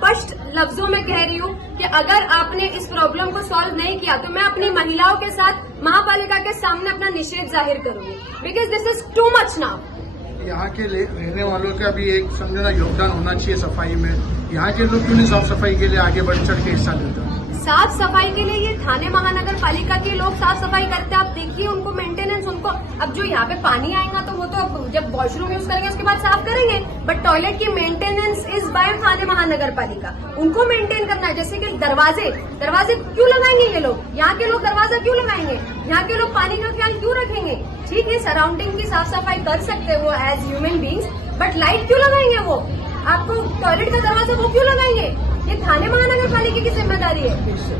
स्पष्ट लफ्जों में कह रही हूँ कि अगर आपने इस प्रॉब्लम को सॉल्व नहीं किया तो मैं अपनी महिलाओं के साथ महापालिका के सामने अपना निषेध जाहिर करूंगी, because this is too much now. यहाँ के रहने वालों का भी एक समझना योगदान होना चाहिए सफाई में। यहाँ के लोग क्यों नहीं साफ सफाई के लिए आगे बढ़ चढ़ के हिस्सा लेते हैं? साफ सफाई के लिए ये थाने महानगर पालिका के लोग साफ सफाई करते हैं। आप देखिए उनको मेंटेनेंस, उनको अब जो यहाँ पे पानी आएगा तो वो तो जब वॉशरूम यूज करेंगे उसके बाद साफ करेंगे, बट टॉयलेट की मेंटेनेंस इज बाय थाने महानगर पालिका। उनको मेंटेन करना है। जैसे कि दरवाजे क्यों लगाएंगे ये लोग? यहाँ के लोग दरवाजा क्यों लगाएंगे? यहाँ के लोग पानी का ख्याल क्यों रखेंगे? ठीक है, सराउंडिंग की साफ सफाई कर सकते हैं वो as human beings, but light क्यों लगाएंगे वो? आपको टॉयलेट का दरवाजा वो क्यों लगाएंगे? ये थाने महानगर पालिका की जिम्मेदारी है।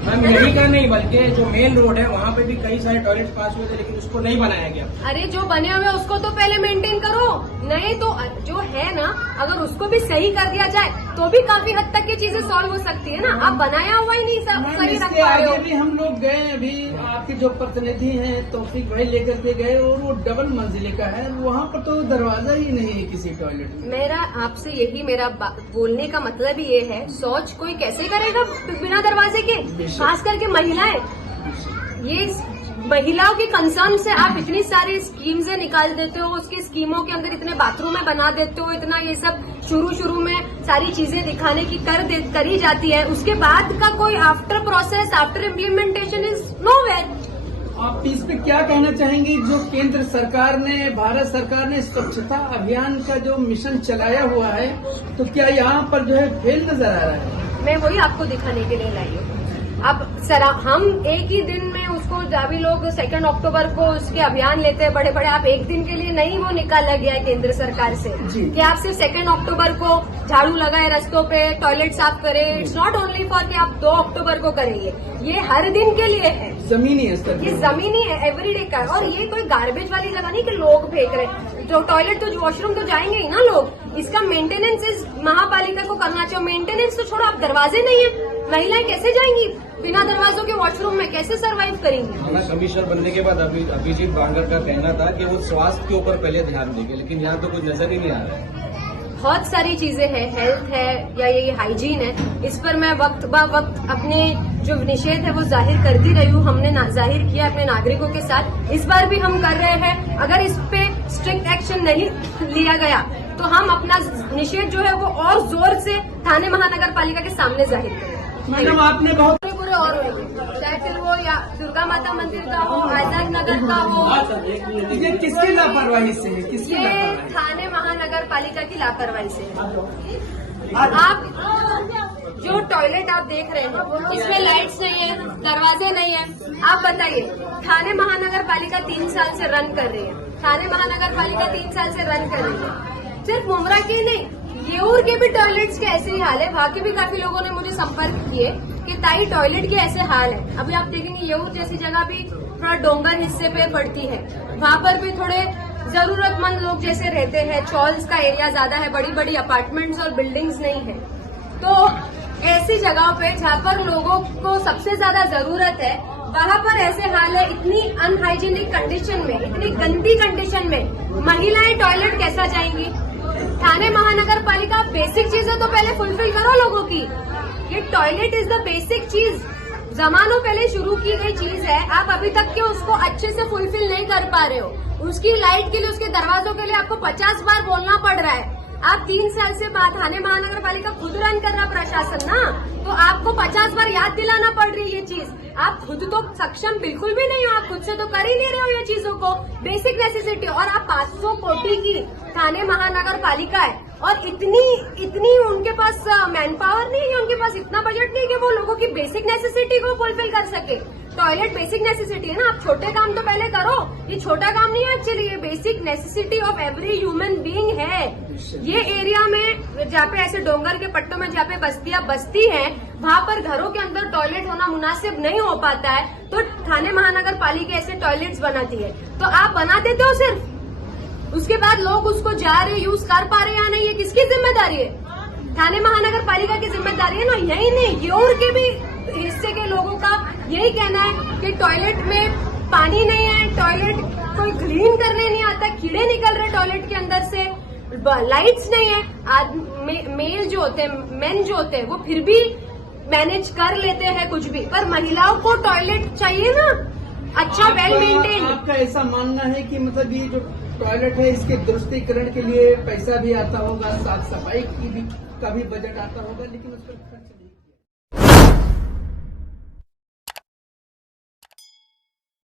मैम यही का नहीं बल्कि जो मेन रोड है वहाँ पे भी कई सारे टॉयलेट पास हुए थे, लेकिन उसको नहीं बनाया गया। अरे जो बने हुए उसको तो पहले मेंटेन करो, नहीं तो जो है ना अगर उसको भी सही कर दिया जाए तो भी काफी हद तक की चीजें सॉल्व हो सकती है ना। आप बनाया हुआ ही नहीं सब सही रख पा रहे हो। आगे भी हम लोग गए, अभी आपके जो प्रतिनिधि हैं तौफीक भाई लेकर के गए और वो डबल मंजिले का है, वहाँ पर तो दरवाजा ही नहीं है किसी टॉयलेट में। मेरा आपसे यही मेरा बोलने का मतलब ये है, शौच कोई कैसे करेगा बिना दरवाजे के, खास करके महिलाएं। ये महिलाओं के कंसर्न से आप इतनी सारी स्कीम्स निकाल देते हो, उसकी स्कीमों के अंदर इतने बाथरूम में बना देते हो, इतना ये सब शुरू में सारी चीजें दिखाने की करी जाती है, उसके बाद का कोई after process after implementation is nowhere. आप इस पे क्या कहना चाहेंगे? जो केंद्र सरकार ने, भारत सरकार ने स्वच्छता अभियान का जो मिशन चलाया हुआ है, तो क्या यहाँ पर जो है फेल नजर आ रहा है? मैं वही आपको दिखाने के लिए लाई हूँ। अब हम एक ही दिन में उसको, अभी लोग 2 अक्टूबर को उसके अभियान लेते हैं बड़े बड़े, आप एक दिन के लिए नहीं वो निकाला गया है केंद्र सरकार से कि आप सिर्फ 2 अक्टूबर को झाड़ू लगाए रस्तों पे, टॉयलेट साफ करें। इट्स नॉट ओनली फॉर कि आप 2 अक्टूबर को करेंगे, ये हर दिन के लिए है, जमीनी स्तर, ये जमीनी है, एवरीडे का है। और ये कोई गार्बेज वाली जगह नहीं कि लोग फेंक रहे हैं। जो टॉयलेट तो वॉशरूम तो जाएंगे ही ना लोग, इसका मेंटेनेंस इस महापालिका को करना चाहिए। मेंटेनेंस तो छोड़ो, आप दरवाजे नहीं है, महिलाएं कैसे जाएंगी बिना दरवाजों के वॉशरूम में, कैसे सरवाइव करेंगी? कमिश्नर बनने के बाद अभिजीत बांगर का कहना था कि वो स्वास्थ्य के ऊपर पहले ध्यान देंगे, लेकिन यहाँ तो कुछ नजर ही नहीं आ रहा है। बहुत सारी चीजें हैं, हेल्थ है या ये हाइजीन है, इस पर मैं वक्त ब वक्त अपने जो निषेध है वो जाहिर करती रही हूँ। हमने जाहिर किया अपने नागरिकों के साथ, इस बार भी हम कर रहे हैं। अगर इस पे स्ट्रिक्ट एक्शन नहीं लिया गया तो हम अपना निषेध जो है वो और जोर से थाने महानगर पालिका के सामने जाहिर करेंगे। मैडम आपने बहुत पूरे और चाहे फिर वो या दुर्गा माता मंदिर का हो, आजाद नगर का हो, ये किसकी लापरवाही से है? किसकी ये लापरवाही? थाने महानगर पालिका की लापरवाही से है। आप जो टॉयलेट आप देख रहे हैं इसमें लाइट्स नहीं है, दरवाजे नहीं है। आप बताइए, थाने महानगर पालिका 3 साल से रन कर रही है, थाने महानगर पालिका 3 साल से रन कर रही है। सिर्फ मुमरा के नहीं, येऊर के भी टॉयलेट्स के ऐसे ही हाल है। वहाँ के भी काफी लोगों ने मुझे संपर्क किए कि ताई टॉयलेट के ऐसे हाल है। अभी आप देखेंगे येऊर जैसी जगह भी थोड़ा डोंगर हिस्से पे पड़ती है, वहाँ पर भी थोड़े जरूरतमंद लोग जैसे रहते हैं, चॉल्स का एरिया ज्यादा है, बड़ी बड़ी अपार्टमेंट्स और बिल्डिंग्स नहीं है। तो ऐसी जगहों पे जहाँ पर लोगों को सबसे ज्यादा जरूरत है, वहाँ पर ऐसे हाल है। इतनी अनहाइजीनिक कंडीशन में, इतनी गंदी कंडीशन में महिलाएं टॉयलेट कैसा जाएंगी? थाने महानगर पालिका बेसिक चीजें तो पहले फुलफिल करो लोगों की। ये टॉयलेट इज द बेसिक चीज, जमानों पहले शुरू की गई चीज है, आप अभी तक के उसको अच्छे से फुलफिल नहीं कर पा रहे हो। उसकी लाइट के लिए, उसके दरवाजों के लिए आपको 50 बार बोलना पड़ रहा है। आप 3 साल से थाने महानगर पालिका खुद रन कर रहा प्रशासन ना, तो आपको 50 बार याद दिलाना पड़ रही है ये चीज। आप खुद तो सक्षम बिल्कुल भी नहीं हो, आप खुद से तो कर ही नहीं रहे हो ये चीजों को, बेसिक नेसेसिटी। और आप 500 कोटी की थाने महानगर पालिका है और इतनी उनके पास मैन पावर नहीं है, उनके पास इतना बजट नहीं कि वो लोगों की बेसिक नेसेसिटी को फुलफिल कर सके। टॉयलेट बेसिक नेसेसिटी है ना, आप छोटे काम तो पहले करो। ये छोटा काम नहीं है एक्चुअली, ये basic necessity of every human being है। ये एरिया में जहाँ पे ऐसे डोंगर के पट्टों में जहाँ पे बस्तियां बसती हैं, वहाँ पर घरों के अंदर टॉयलेट होना मुनासिब नहीं हो पाता है, तो थाने महानगर पालिका ऐसे टॉयलेट्स बनाती है। तो आप बना देते हो सिर्फ, उसके बाद लोग उसको जा रहे, यूज कर पा रहे या नहीं, ये किसकी जिम्मेदारी है? थाने महानगर पालिका की जिम्मेदारी है ना। यही नहीं, येऊर के भी हिस्से के लोगों का यही कहना है कि टॉयलेट में पानी नहीं है, टॉयलेट कोई क्लीन करने नहीं आता, कीड़े निकल रहे टॉयलेट के अंदर से। लाइट्स नहीं है, मेल जो होते हैं, मेन जो होते हैं, वो फिर भी मैनेज कर लेते हैं कुछ भी, पर महिलाओं को टॉयलेट चाहिए ना, अच्छा वेल मेंटेन। आपका ऐसा मानना है कि मतलब ये जो टॉयलेट है इसके दुरुस्तीकरण के लिए पैसा भी आता होगा, साफ सफाई की भी का भी बजट आता होगा, लेकिन उस पर खर्च